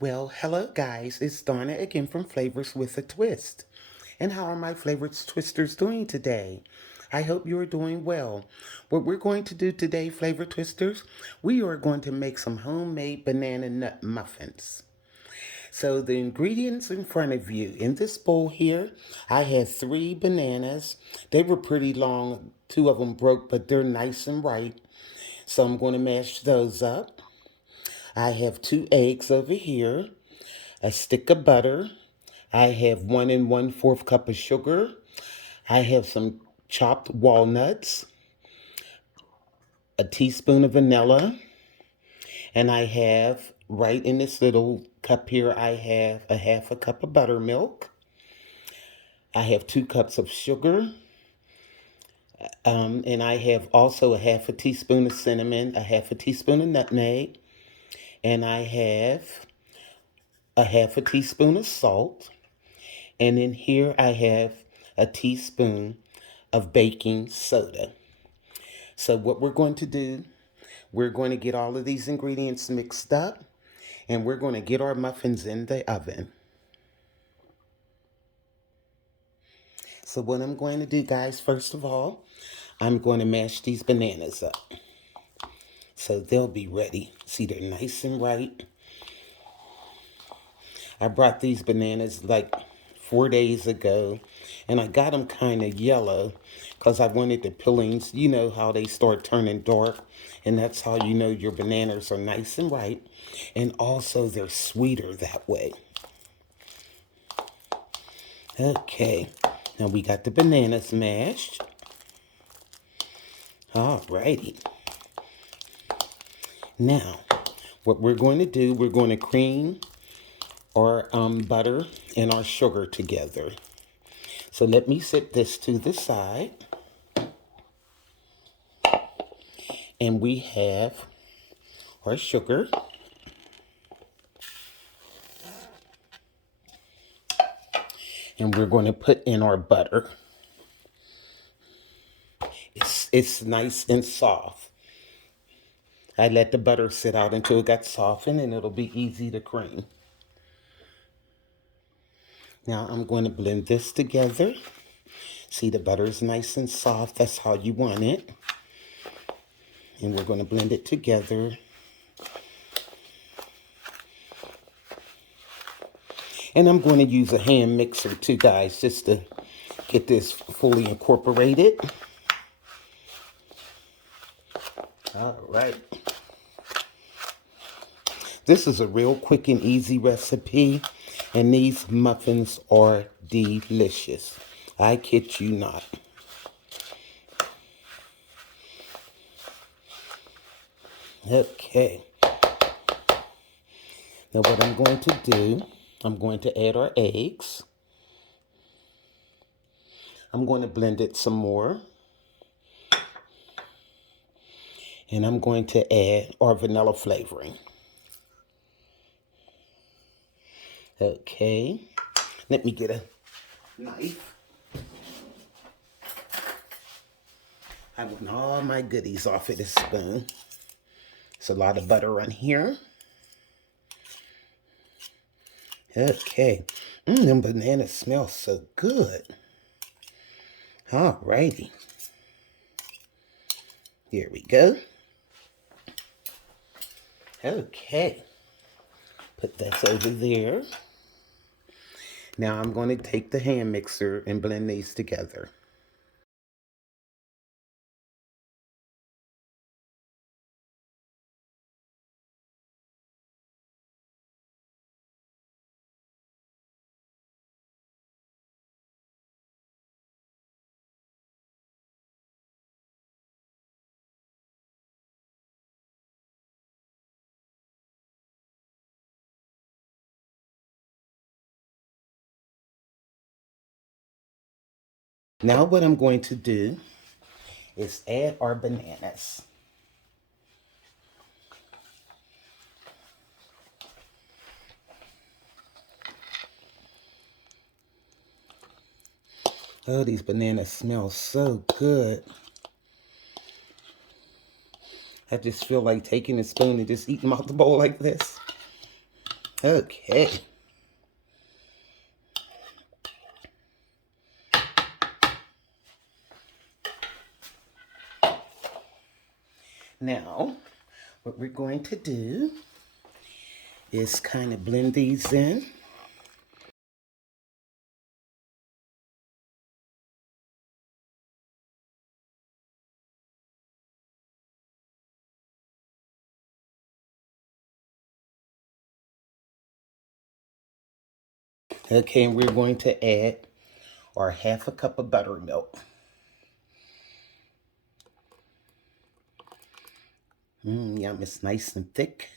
Well, hello guys, it's Donna again from Flavors with a Twist. And how are my Flavors Twisters doing today? I hope you are doing well. What we're going to do today, Flavor Twisters, we are going to make some homemade banana nut muffins. So the ingredients in front of you, in this bowl here, I had 3 bananas. They were pretty long, 2 of them broke, but they're nice and ripe. So I'm going to mash those up. I have 2 eggs over here, a stick of butter. I have 1 1/4 cup of sugar. I have some chopped walnuts, a teaspoon of vanilla, and I have right in this little cup here, I have a 1/2 cup of buttermilk. I have 2 cups of sugar, and I have also a 1/2 teaspoon of cinnamon, a 1/2 teaspoon of nutmeg, and I have a 1/2 teaspoon of salt. And in here I have a teaspoon of baking soda. So what we're going to do, we're going to get all of these ingredients mixed up and we're going to get our muffins in the oven. So what I'm going to do, guys, first of all, I'm going to mash these bananas up. So they'll be ready. See, they're nice and ripe. I brought these bananas like 4 days ago, and I got them kind of yellow because I wanted the peelings, you know how they start turning dark, and that's how you know your bananas are nice and ripe, and also they're sweeter that way. Okay, now we got the bananas mashed. Alrighty. Now, what we're going to do, we're going to cream our butter and our sugar together. So let me set this to the side. And we have our sugar. And we're going to put in our butter. It's nice and soft. I let the butter sit out until it got softened and it'll be easy to cream. Now I'm going to blend this together. See, the butter is nice and soft. That's how you want it. And we're going to blend it together. And I'm going to use a hand mixer too, guys, just to get this fully incorporated. All right. This is a real quick and easy recipe, and these muffins are delicious. I kid you not. Okay. Now what I'm going to do, I'm going to add our eggs. I'm going to blend it some more. And I'm going to add our vanilla flavoring. Okay. Let me get a knife. I want all my goodies off of this spoon. It's a lot of butter on here. Okay. Them bananas smell so good. Alrighty. Here we go. Okay. Put that over there. Now I'm going to take the hand mixer and blend these together. Now what I'm going to do is add our bananas. Oh, these bananas smell so good. I just feel like taking a spoon and just eating them out the bowl like this. Okay. Now, what we're going to do is kind of blend these in. Okay, and we're going to add our half a cup of buttermilk. Yum, it's nice and thick.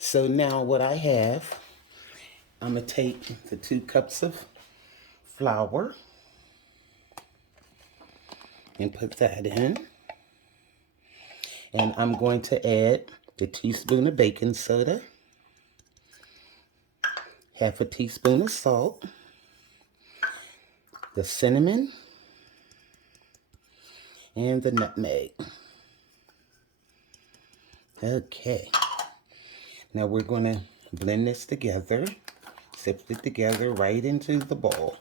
So now what I have, I'm going to take the 2 cups of flour and put that in. And I'm going to add a teaspoon of baking soda, half a teaspoon of salt, the cinnamon, and the nutmeg. Okay. Now we're going to blend this together, sift it together right into the bowl.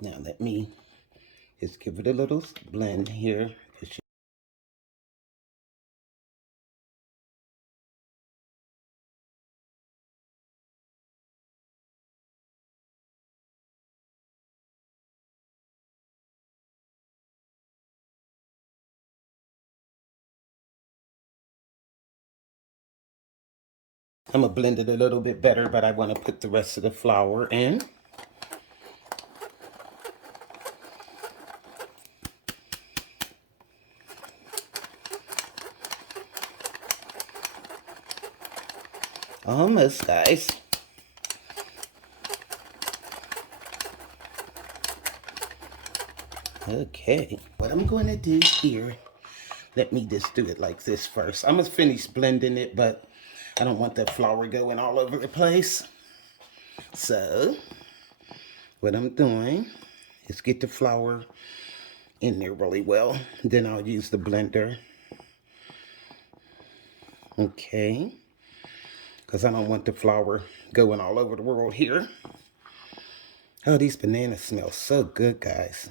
Now let me just give it a little blend here. I'm going to blend it a little bit better, but I want to put the rest of the flour in. Almost, guys. Okay, what I'm going to do here, let me just do it like this first. I'm going to finish blending it, but I don't want that flour going all over the place. So, what I'm doing is get the flour in there really well. Then I'll use the blender. Okay, because I don't want the flour going all over the world here. Oh, these bananas smell so good, guys.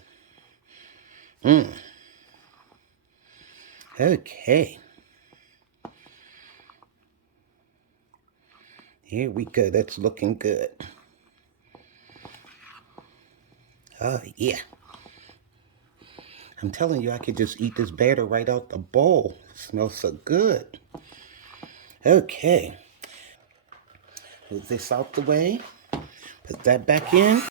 Okay. Here we go. That's looking good. Oh, yeah. I'm telling you, I could just eat this batter right out the bowl. It smells so good. Okay. Move this out the way. Put that back in.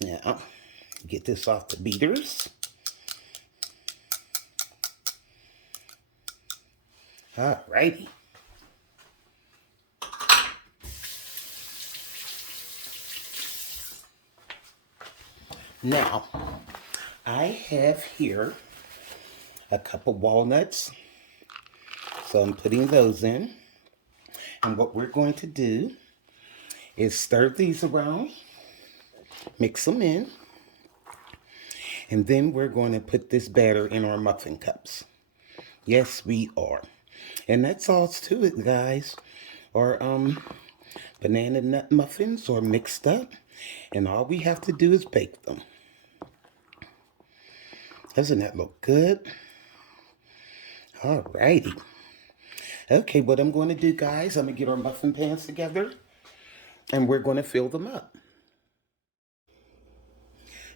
Now, get this off the beaters. Alrighty. Now, I have here a cup of walnuts. So I'm putting those in. And what we're going to do is stir these around, mix them in, and then we're going to put this batter in our muffin cups. Yes, we are. And that's all to it, guys. Our banana nut muffins are mixed up, and all we have to do is bake them. Doesn't that look good? All righty. Okay, what I'm going to do, guys, I'm going to get our muffin pans together and we're going to fill them up.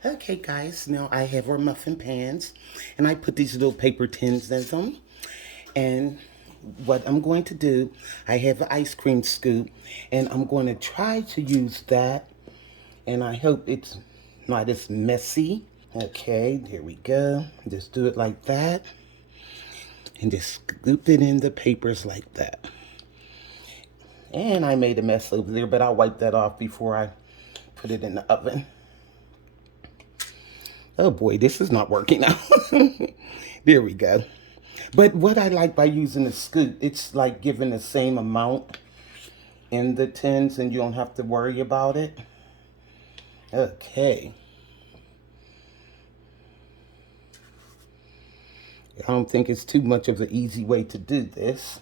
Okay, guys, now I have our muffin pans and I put these little paper tins in them. And what I'm going to do, I have an ice cream scoop and I'm going to try to use that. And I hope it's not as messy. Okay, here we go. Just do it like that. And just scoop it in the papers like that. And I made a mess over there, but I'll wipe that off before I put it in the oven. Oh boy, this is not working out. There we go. But what I like by using the scoop, it's like giving the same amount in the tins and you don't have to worry about it. Okay. I don't think it's too much of an easy way to do this.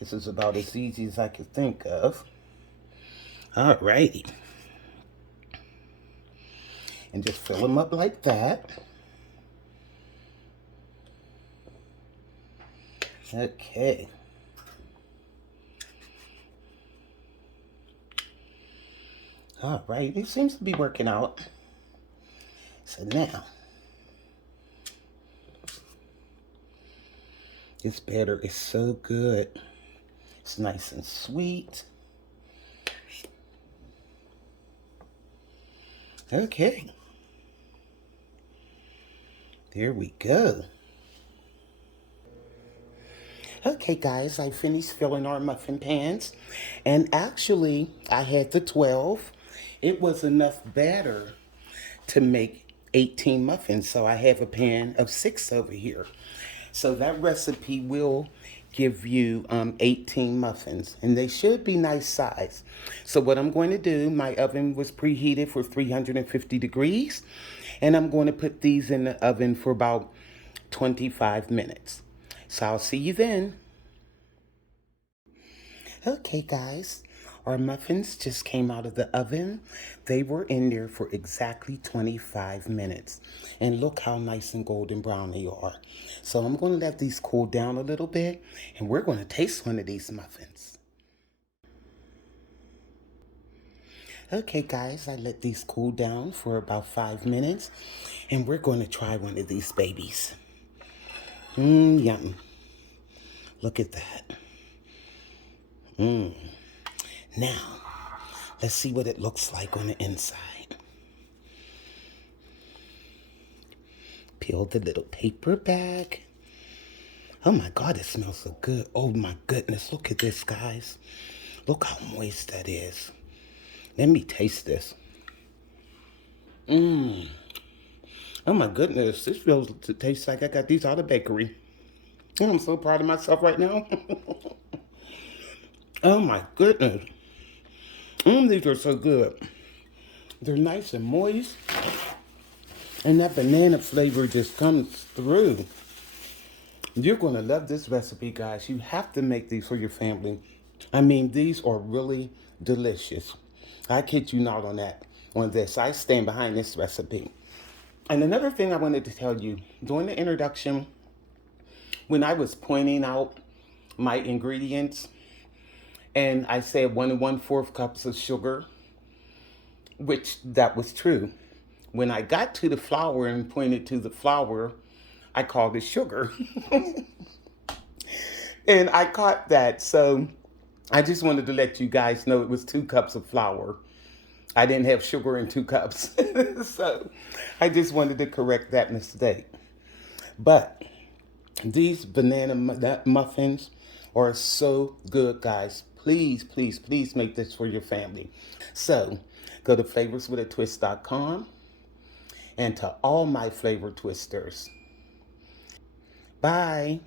This is about as easy as I could think of. Alrighty. And just fill them up like that. Okay. Alright, it seems to be working out. So now, this batter is so good. It's nice and sweet. Okay. There we go. Okay, guys, I finished filling our muffin pans. And actually, I had the 12. It was enough batter to make 18 muffins. So I have a pan of 6 over here. So that recipe will give you 18 muffins. And they should be nice size. So what I'm going to do, my oven was preheated for 350 degrees. And I'm going to put these in the oven for about 25 minutes. So I'll see you then. Okay, guys, our muffins just came out of the oven. They were in there for exactly 25 minutes. And look how nice and golden brown they are. So I'm going to let these cool down a little bit, and we're going to taste one of these muffins. Okay, guys, I let these cool down for about 5 minutes, and we're going to try one of these babies. Yum. Look at that. Now, let's see what it looks like on the inside. Peel the little paper back. Oh my God, it smells so good. Oh my goodness, look at this, guys. Look how moist that is. Let me taste this. Oh my goodness, this feels to taste like I got these out of the bakery. And I'm so proud of myself right now. Oh my goodness. These are so good. They're nice and moist. And that banana flavor just comes through. You're going to love this recipe, guys. You have to make these for your family. I mean, these are really delicious. I kid you not on this. I stand behind this recipe. And another thing I wanted to tell you, during the introduction, when I was pointing out my ingredients, and I said 1 1/4 cups of sugar, which that was true. When I got to the flour and pointed to the flour, I called it sugar. And I caught that. So I just wanted to let you guys know it was 2 cups of flour. I didn't have sugar in 2 cups. So I just wanted to correct that mistake. But these banana muffins are so good, guys. Please, please, please make this for your family. So go to flavorswithatwist.com and to all my flavor twisters. Bye.